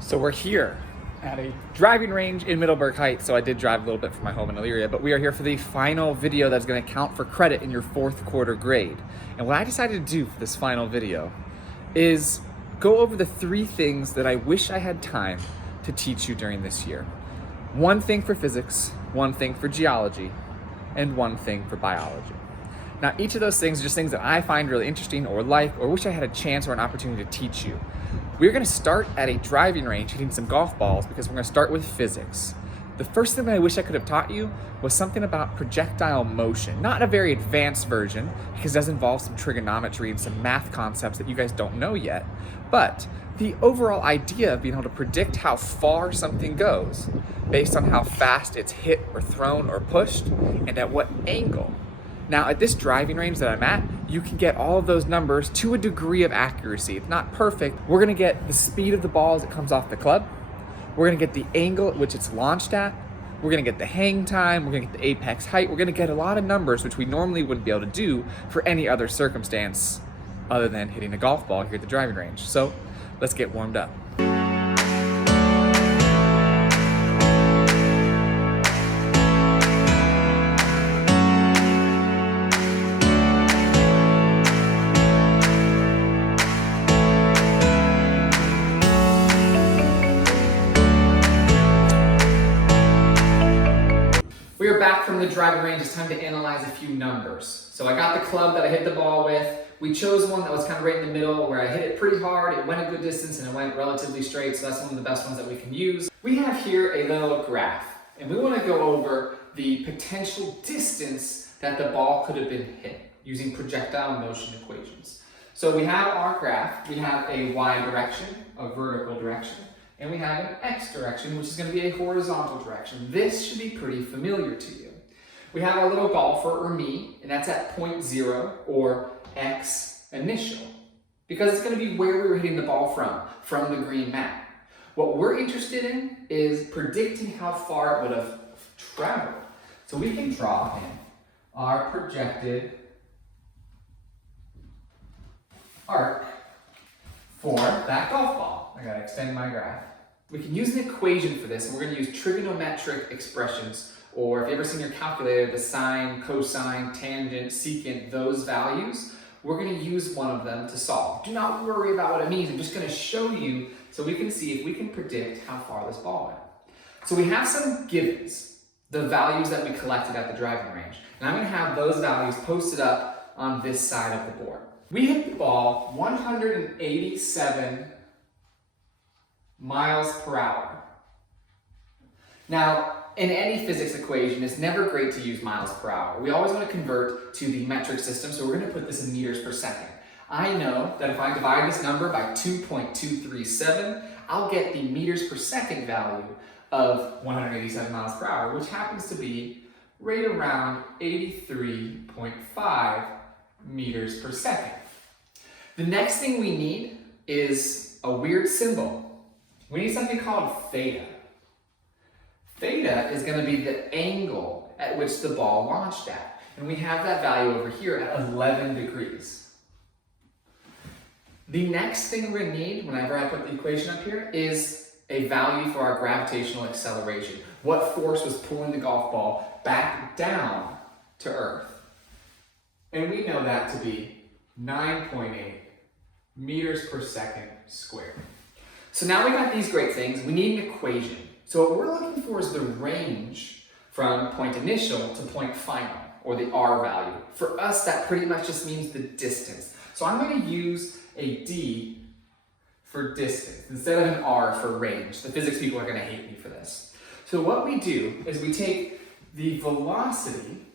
So we're here at a driving range in Middleburg Heights. So I did drive a little bit from my home in Elyria, but we are here for the final video that's going to count for credit in your fourth quarter grade. And what I decided to do for this final video is go over the 3 things that I wish I had time to teach you during this year. 1 thing for physics, 1 thing for geology, and 1 thing for biology. Now, each of those things are just things that I find really interesting or wish I had a chance or an opportunity to teach you. We're gonna start at a driving range hitting some golf balls because we're gonna start with physics. The first thing that I wish I could have taught you was something about projectile motion. Not a very advanced version, because it does involve some trigonometry and some math concepts that you guys don't know yet. But the overall idea of being able to predict how far something goes based on how fast it's hit or thrown or pushed and at what angle. Now, at this driving range that I'm at, you can get all of those numbers to a degree of accuracy. It's not perfect. We're gonna get the speed of the ball as it comes off the club. We're gonna get the angle at which it's launched at. We're gonna get the hang time. We're gonna get the apex height. We're gonna get a lot of numbers which we normally wouldn't be able to do for any other circumstance other than hitting a golf ball here at the driving range. So let's get warmed up. We are back from the driving range. It's time to analyze a few numbers. So I got the club that I hit the ball with. We chose one that was kind of right in the middle where I hit it pretty hard, it went a good distance, and it went relatively straight, so that's one of the best ones that we can use. We have here a little graph, and we want to go over the potential distance that the ball could have been hit using projectile motion equations. So we have our graph. We have a y direction, a vertical direction, and we have an x direction, which is going to be a horizontal direction. This should be pretty familiar to you. We have our little golfer, or me, and that's at point 0, or x initial, because it's going to be where we were hitting the ball from the green mat. What we're interested in is predicting how far it would have traveled. So we can draw in our projected arc for that golf ball. I gotta extend my graph. We can use an equation for this, and we're going to use trigonometric expressions, or if you've ever seen your calculator, the sine, cosine, tangent, secant, those values, we're going to use one of them to solve. Do not worry about what it means. I'm just going to show you so we can see if we can predict how far this ball went. So we have some givens, the values that we collected at the driving range, and I'm going to have those values posted up on this side of the board. We hit the ball 187 miles per hour. Now, in any physics equation, it's never great to use miles per hour. We always want to convert to the metric system, so we're going to put this in meters per second. I know that if I divide this number by 2.237, I'll get the meters per second value of 187 miles per hour, which happens to be right around 83.5 meters per second. The next thing we need is a weird symbol. We need something called theta. Theta is going to be the angle at which the ball launched at. And we have that value over here at 11 degrees. The next thing we're going to need, whenever I put the equation up here, is a value for our gravitational acceleration. What force was pulling the golf ball back down to Earth? And we know that to be 9.8 meters per second squared. So now we got these great things. We need an equation. So what we're looking for is the range from point initial to point final, or the R value. For us, that pretty much just means the distance. So I'm going to use a D for distance instead of an R for range. The physics people are going to hate me for this. So what we do is we take the velocity,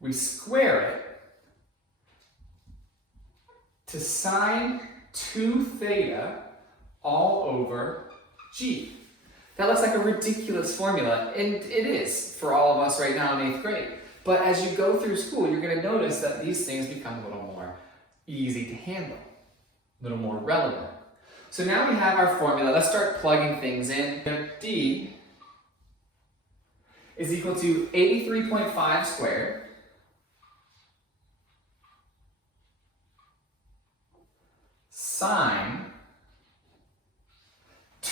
we square it to sine 2 theta all over G. That looks like a ridiculous formula, and it is for all of us right now in 8th grade. But as you go through school, you're going to notice that these things become a little more easy to handle, a little more relevant. So now we have our formula. Let's start plugging things in. D is equal to 83.5 squared sine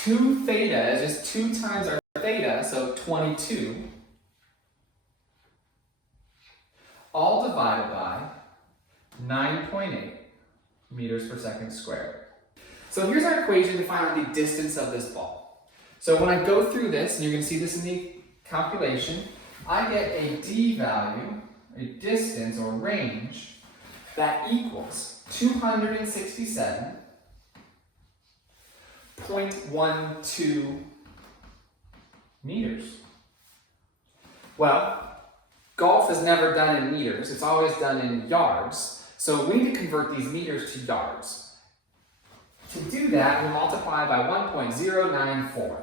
2 theta is just 2 times our theta, so 22, all divided by 9.8 meters per second squared. So here's our equation to find out the distance of this ball. So when I go through this, and you're going to see this in the calculation, I get a d value, a distance or range, that equals 267.12 meters. Well, golf is never done in meters, it's always done in yards. So we need to convert these meters to yards. To do that, we multiply by 1.094.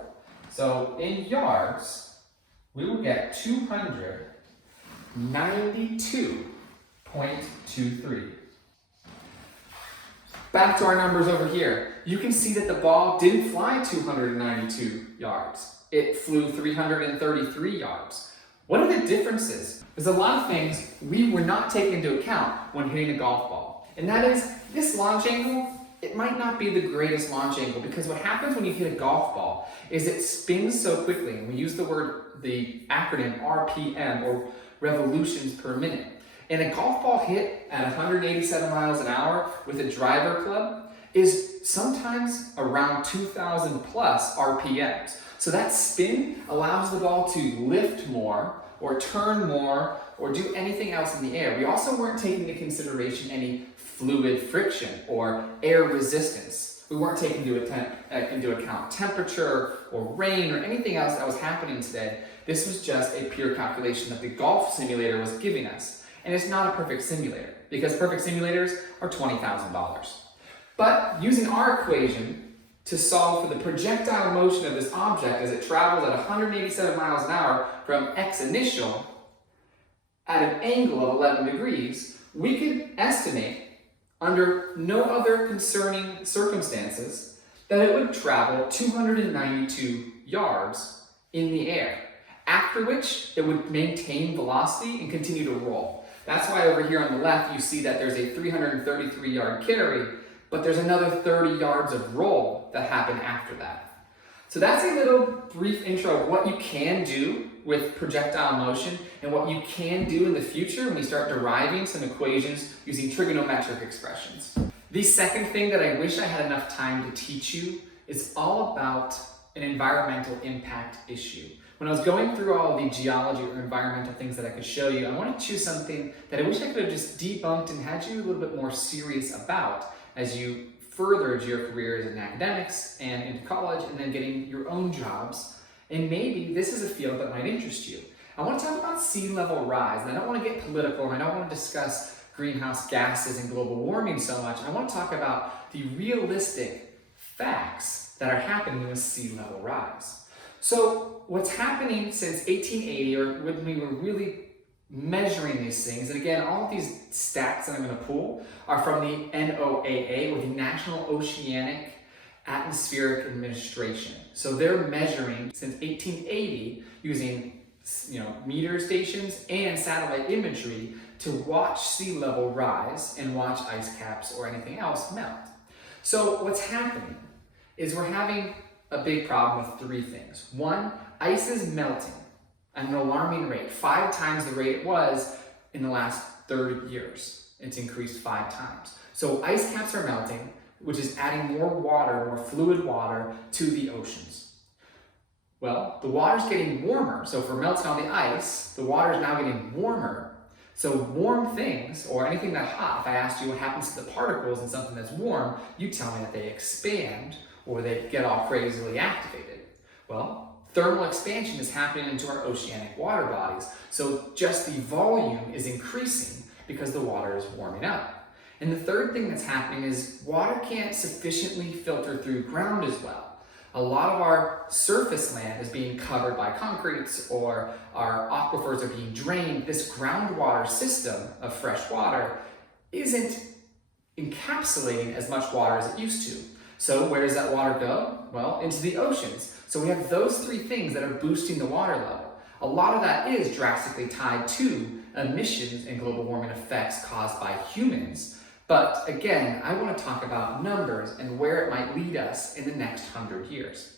So in yards, we will get 292.23. Back to our numbers over here. You can see that the ball didn't fly 292 yards. It flew 333 yards. What are the differences? There's a lot of things we were not taking into account when hitting a golf ball. And that is, this launch angle, it might not be the greatest launch angle, because what happens when you hit a golf ball is it spins so quickly. And we use the acronym RPM, or revolutions per minute. And a golf ball hit at 187 miles an hour with a driver club is sometimes around 2,000 plus RPMs. So that spin allows the ball to lift more, or turn more, or do anything else in the air. We also weren't taking into consideration any fluid friction or air resistance. We weren't taking into account temperature or rain or anything else that was happening today. This was just a pure calculation that the golf simulator was giving us. And it's not a perfect simulator, because perfect simulators are $20,000. But using our equation to solve for the projectile motion of this object as it travels at 187 miles an hour from x initial at an angle of 11 degrees, we could estimate, under no other concerning circumstances, that it would travel 292 yards in the air, after which it would maintain velocity and continue to roll. That's why over here on the left you see that there's a 333 yard carry, but there's another 30 yards of roll that happened after that. So that's a little brief intro of what you can do with projectile motion and what you can do in the future when we start deriving some equations using trigonometric expressions. The second thing that I wish I had enough time to teach you is all about an environmental impact issue. When I was going through all of the geology or environmental things that I could show you, I wanted to choose something that I wish I could have just debunked and had you a little bit more serious about as you furthered your careers in academics and into college and then getting your own jobs. And maybe this is a field that might interest you. I want to talk about sea level rise, and I don't want to get political, and I don't want to discuss greenhouse gases and global warming so much. I want to talk about the realistic facts that are happening with sea level rise. So what's happening since 1880, or when we were really measuring these things, and again, all of these stats that I'm going to pull are from the NOAA, or the National Oceanic Atmospheric Administration. So they're measuring since 1880 using meter stations and satellite imagery to watch sea level rise and watch ice caps or anything else melt. So what's happening is we're having a big problem with 3 things. 1, ice is melting at an alarming rate, 5 times the rate it was in the last 30 years. It's increased 5 times. So ice caps are melting, which is adding more water, more fluid water to the oceans. Well, the water's getting warmer, so if we're melting on the ice, the water is now getting warmer. So warm things, or anything that's hot, if I asked you what happens to the particles in something that's warm, you tell me that they expand or they get all crazily activated. Well, thermal expansion is happening into our oceanic water bodies, so just the volume is increasing because the water is warming up. And the third thing that's happening is water can't sufficiently filter through ground as well. A lot of our surface land is being covered by concretes, or our aquifers are being drained. This groundwater system of fresh water isn't encapsulating as much water as it used to. So where does that water go? Well, into the oceans. So we have those 3 things that are boosting the water level. A lot of that is drastically tied to emissions and global warming effects caused by humans. But again, I want to talk about numbers and where it might lead us in the next 100 years.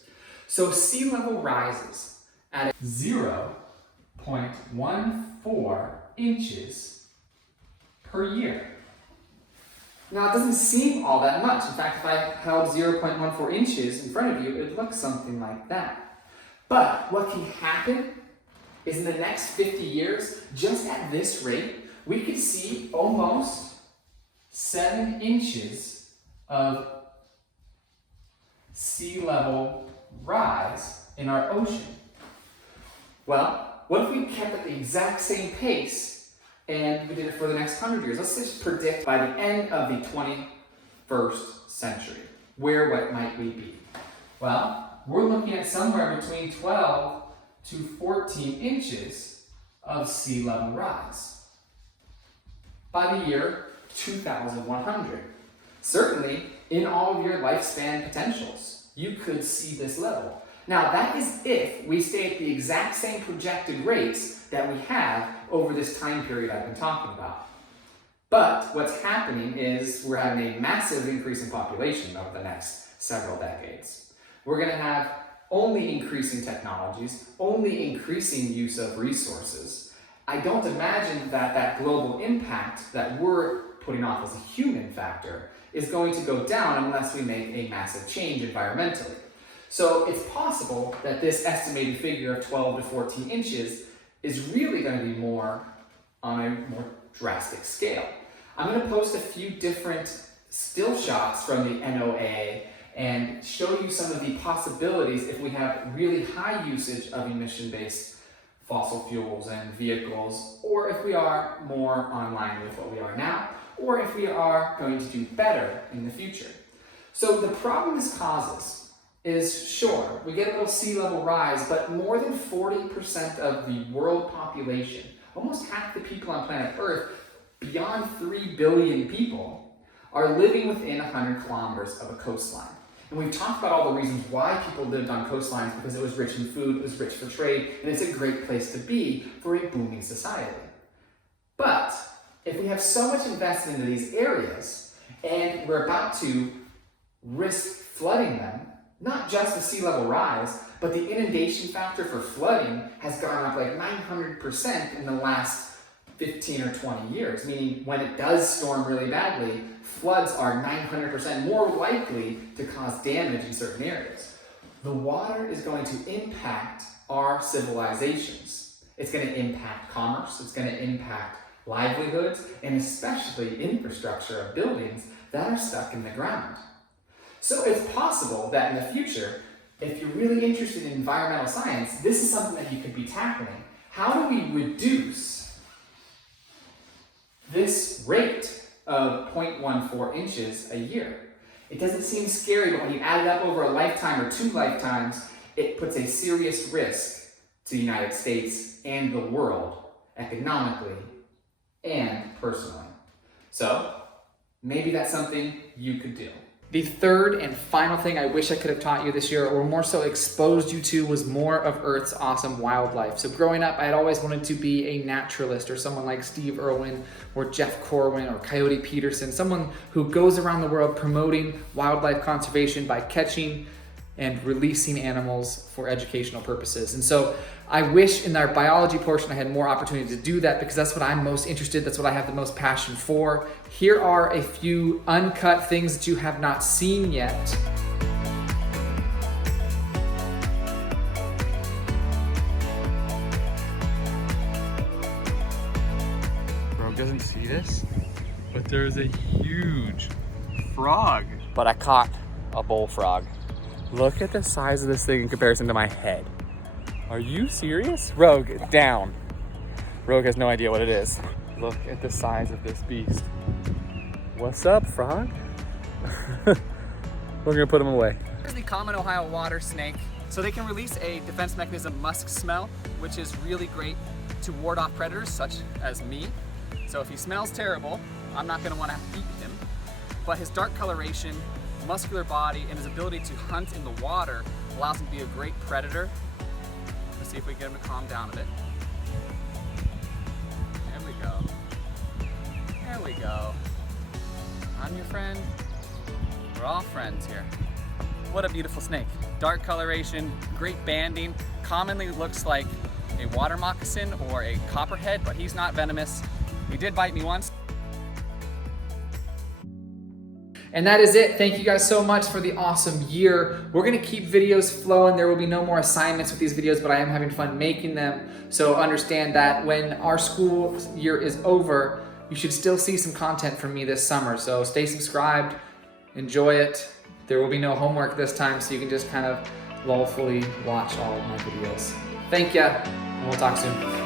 So sea level rises at 0.14 inches per year. Now, it doesn't seem all that much. In fact, if I held 0.14 inches in front of you, it would look something like that. But what can happen is in the next 50 years, just at this rate, we could see almost 7 inches of sea level rise in our ocean. Well, what if we kept at the exact same pace and we did it for the next 100 years? Let's just predict by the end of the 21st century, what might we be? Well, we're looking at somewhere between 12 to 14 inches of sea level rise by the year 2100. Certainly, in all of your lifespan potentials, you could see this level. Now, that is if we stay at the exact same projected rates that we have over this time period I've been talking about. But what's happening is we're having a massive increase in population over the next several decades. We're going to have only increasing technologies, only increasing use of resources. I don't imagine that that global impact that we're putting off as a human factor is going to go down unless we make a massive change environmentally. So it's possible that this estimated figure of 12 to 14 inches is really going to be more on a more drastic scale. I'm going to post a few different still shots from the NOAA and show you some of the possibilities if we have really high usage of emission-based fossil fuels and vehicles, or if we are more online with what we are now, or if we are going to do better in the future. So the problem this causes is, sure, we get a little sea level rise, but more than 40% of the world population, almost half the people on planet Earth, beyond 3 billion people, are living within 100 kilometers of a coastline. And we've talked about all the reasons why people lived on coastlines, because it was rich in food, it was rich for trade, and it's a great place to be for a booming society. But if we have so much investment into these areas, and we're about to risk flooding them, not just the sea level rise, but the inundation factor for flooding has gone up like 900% in the last 15 or 20 years, meaning when it does storm really badly, floods are 900% more likely to cause damage in certain areas. The water is going to impact our civilizations. It's going to impact commerce, it's going to impact livelihoods, and especially infrastructure of buildings that are stuck in the ground. So it's possible that in the future, if you're really interested in environmental science, this is something that you could be tackling. How do we reduce this rate of 0.14 inches a year? It doesn't seem scary, but when you add it up over a lifetime or 2 lifetimes, it puts a serious risk to the United States and the world, economically and personally. So maybe that's something you could do. The third and final thing I wish I could have taught you this year, or more so exposed you to, was more of Earth's awesome wildlife. So growing up, I had always wanted to be a naturalist, or someone like Steve Irwin or Jeff Corwin or Coyote Peterson, someone who goes around the world promoting wildlife conservation by catching and releasing animals for educational purposes. And so I wish in our biology portion I had more opportunity to do that, because that's what I'm most interested in, that's what I have the most passion for. Here are a few uncut things that you have not seen yet. Bro doesn't see this, but there's a huge frog. But I caught a bullfrog. Look at the size of this thing in comparison to my head. Are you serious? Rogue, down. Rogue has no idea what it is. Look at the size of this beast. What's up, frog? We're gonna put him away. Here's the common Ohio water snake. So they can release a defense mechanism, musk smell, which is really great to ward off predators such as me. So if he smells terrible, I'm not gonna wanna eat him. But his dark coloration, muscular body, and his ability to hunt in the water allows him to be a great predator. Let's see if we can get him to calm down a bit. There we go. There we go. I'm your friend. We're all friends here. What a beautiful snake. dark coloration, great banding, commonly looks like a water moccasin or a copperhead, but he's not venomous. He did bite me once. And that is it. Thank you guys so much for the awesome year. We're gonna keep videos flowing. There will be no more assignments with these videos, but I am having fun making them. So understand that when our school year is over, you should still see some content from me this summer. So stay subscribed, enjoy it. There will be no homework this time, so you can just kind of lawfully watch all of my videos. Thank ya, and we'll talk soon.